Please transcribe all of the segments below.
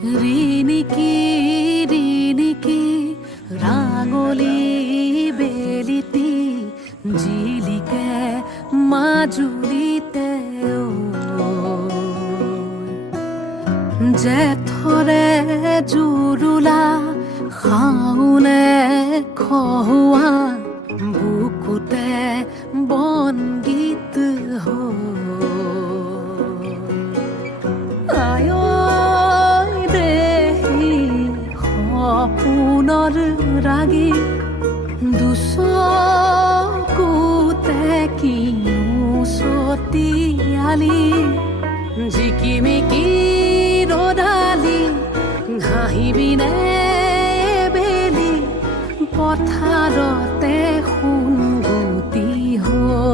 ৰিণিকি ৰিণিকি ৰাঙলী বেলিতি জিলিকে মাজুলীতে জেঠৰে জুৰুলা শাওনে খহুৱা বুকুতে বনগীত পুনৰ ৰাগী দুচকুতে কিনো চতিয়ালি জিকিমিকি ৰদালি ঘাঁহিবিনে বেলি পথাৰতে সোণগুটি হৈ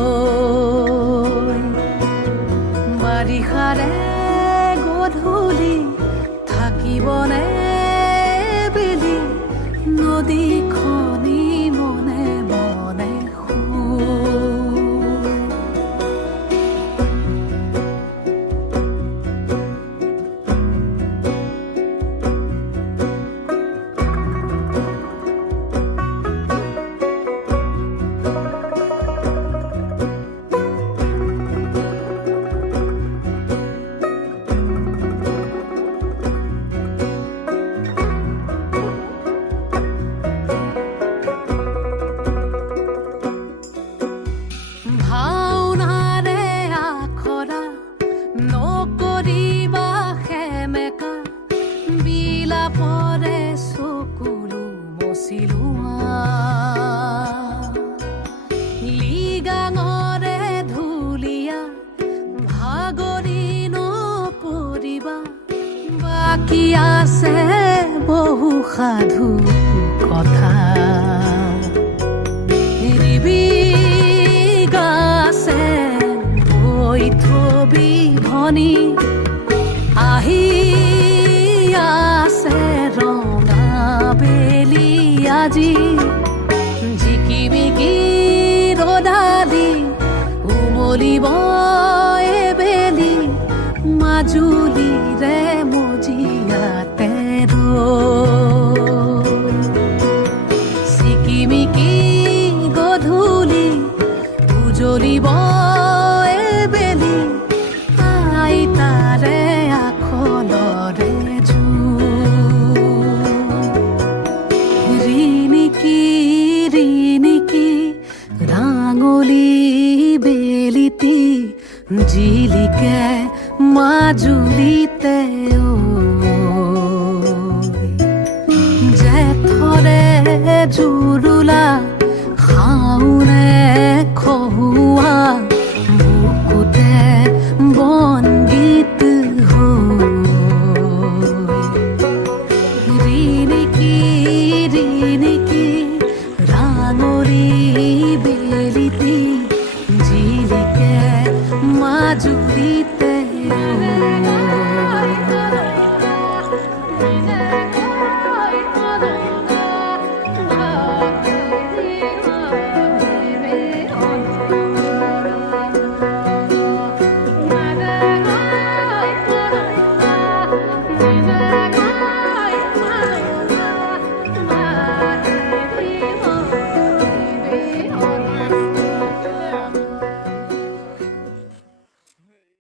বাৰিষাৰে গধূলি থাকিবনে নদীখনি মনে মনে পৰে চকুলো মচিলোৱা লিগাঙৰে ধুলীয়া ভাগৰি নপৰিবা বাকী আছে বহু সাধু কথা গাছে বৈ থবি ভনী আহি ৰঙা বেলি আজি জিকিমিকি ৰদালি উমলিব বেলি মাজুলীৰে মজিয়াতে চিকিমিকি গধূলি উজলিব বেলি আইতাৰে আখলৰে ৰিণিকি ৰাঙলী বেলিতি জিলিকে মাজুলীতে জেঠৰে